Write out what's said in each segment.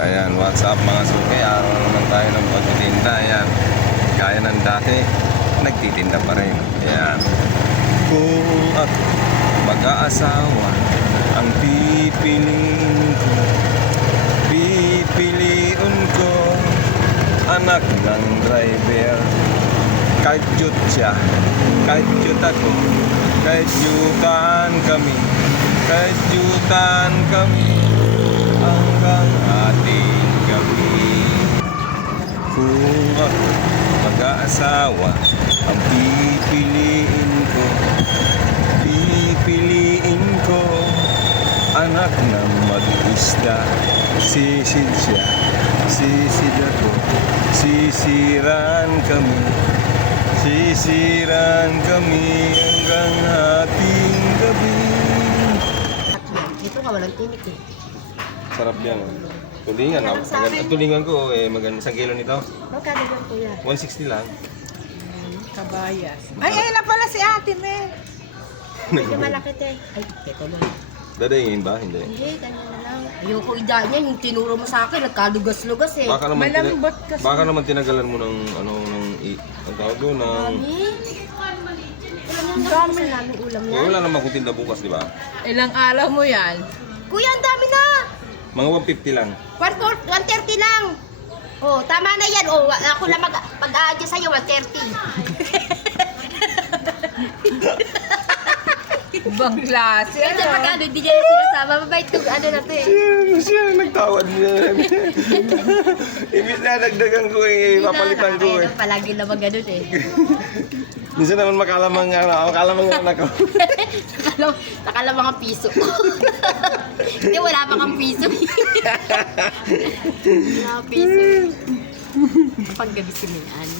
Ayan, what's up mga suki? Araw naman tayo ng pagtitinda. Ayan, gaya ng dati, nagtitinda pa rin. Ayan. Kung ako mag-aasawa, ang pipiliin ko anak ng driver. Kadyut siya, kadyut ako, kadyutan kami hanggang ating gabi. Kung ako mag-aasawa, ang pipiliin ko anak ng mag-isda. Sisid siya, sisid ako, sisiran kami hanggang ating gabi. Dito ka walang tinik eh. Sarap yan. Tulingan. Tulingan ko maganda. Isang kilo nito. Magkano yan kuya? 160 lang. Kabayas. Ay, ayun na pala si ate, Mel. Medyo malaki te. Ay, ito lang. Dadayingin ba? Hindi. Hindi, ganyan na lang. Ayoko idaan yan. Yung tinuro mo sa akin, nagkalugas-lugas eh. Baka naman, Malambot kasi. baka naman tinagalan mo ng ang tawag doon ng... Mami? Wala namin ulam yan. Wala naman kung tinda bukas, di ba? Ilang araw mo yan? Kuya, ang dami na! Mga 150 lang. 130 lang. Oh, tama na yan. Oh, ako na mag-a-adjust sa'yo, 130. Ibang klase. Kasi pagkano, hindi niya sinasama. Mabait kong ano na to eh. Siya nagtawad niya. Ibig na nagdagan ko papalitan ko Kaya palagi naman ganun eh. Minsan naman makalamang anak ko. Nakalamang ang piso. Hindi, wala pa kang piso. Wala kang piso. Panggabi si Mian.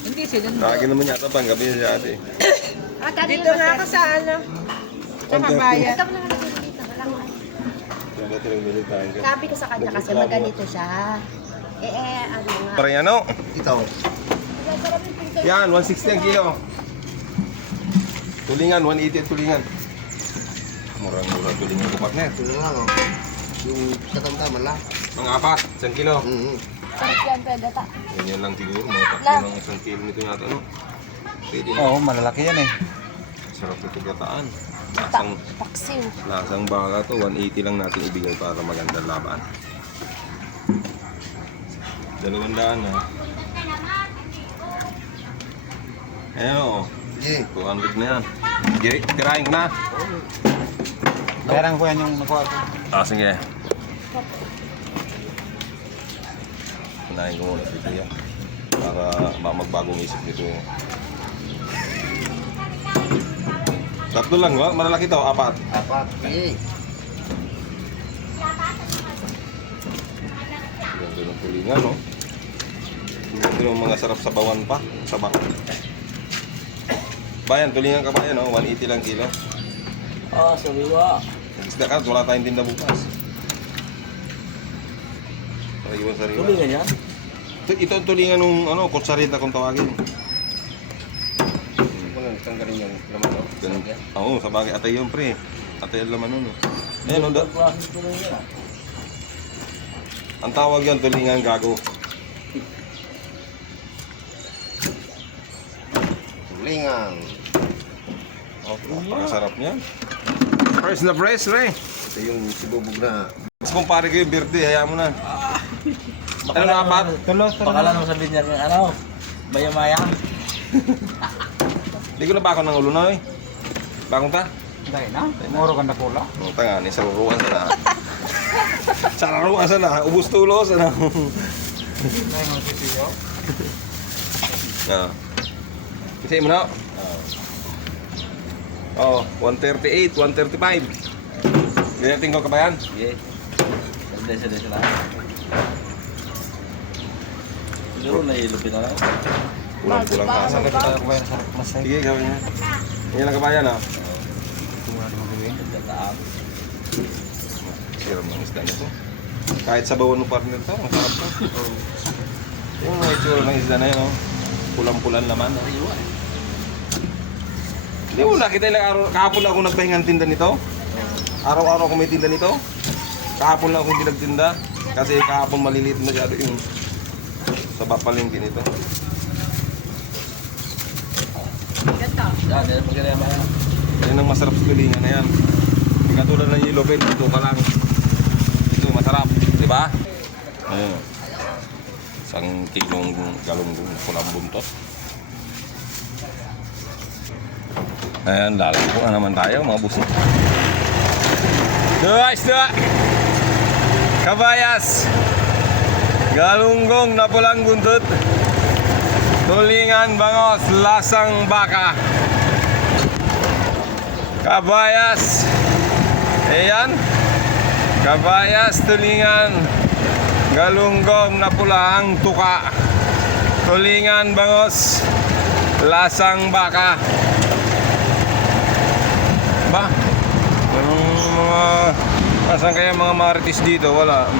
Hindi sila. Lagi naman yata panggabi si ate. Dito nga ako sa ano. Sa kabayan. Ikaw na nalagay dito. Walang ano. Dati nang militaan ka. Sabi ko sa kanya kasi maganito siya. Ano nga. Parang ano? Ito. Yan, 160 ang kilo. Tulingan, 180 ang tulingan. Murang-mura tulingan ko, partner. Ito na lang, oh. Yung sa tanda, mala. Mga apat, 1 kilo. Sarap yan, pwede ta. Ganyan lang siguro, mga tatlo ng 1 kilo nito yata, no? Pwede na. Oo, malalaki yan eh. Sarap ito gataan. Paksiw. Lasang baka to, 180 lang natin ibigay para magandang laban. 200 na. Ayan o, Sige. 200 na yan. Tirahin ko na. Bayaran ko yan yung nakuha ko. Sige. Unahin ko muna dito yan. Para magbagong isip nito yan. Tatlo lang ba? Malalaki to, 4. Apat. Sige. Ganda ng tulingan, no? Ganda ng mga sarap sa bawan pa. Sa baka. Bayan, tulingan ka bayan, no? 180 lang kilo. Sariwa. Isda ka, wala tayong tinda bukas. Iwan sa riwa. Tulingan yan? Ito ang tulingan ng kutsarita kung tawagin. Tanggalin yung laman, no? Oo, sa bagay. Atay yun, pre. Atay ang laman nun. Ayan, no? Ang tawag yan, tulingan gago. Tulingan. Pakasarap niyan. Fresh na fresh, re. Ito yung sibubog na. Mas kumpare ko yung birthday, hayaan mo na. Ano na, apat? Tulos. Pakala naman sabihin niya ng ano, maya-maya. Hindi ko na bako ng ulo na, eh. Bakong ta? Dahil na. Moro ka na pula. Ang tanga, ni saruruan sa na. Saruruan sa na. Ubus tulo sa na. Dahil mo sisiyo. Kasi mo na. Oh, 138, 135. Ganyan ko kabayan. Sige. Desa-desa lang. Siguro nahilupin na lang. Pulang-pulang kasa. Saan tayo ko bayan sa masay? Sige, gawin niya. Ganyan lang kabayan, ha. Tumula naman gawin. Dataap. Siram ng isda nito. Kahit sa bawon ng partner to, masarap to. Yung mga itsura ng isda na yun, oh. Pulang-pulang laman. Hindi mo nakita ilang araw, kahapon ako nagpahingan tinda nito. Araw-araw ako may tinda nito. Kahapon lang ako hindi nagtinda. Kasi kahapon maliliit masyado yung sa papalingkin ito. Yan, yan magkaya maya. Yan ang masarap sa tulingan na yan. Hindi katulad ng yellow bell, ito ka lang. Ito masarap, di ba? Ayun. Isang kilong galunggong pulang buntot. Ayan, lalaki na naman tayo mga buso. Guys, kabayas. Galunggong na pulang buntot. Tulingan bangos, lasang baka. Kabayas. Ayan. Kabayas, tulingan. Galunggong na pulang tuka. Tulingan bangos, lasang baka. Ba? Anong mga... Asan kaya mga marites dito? Wala.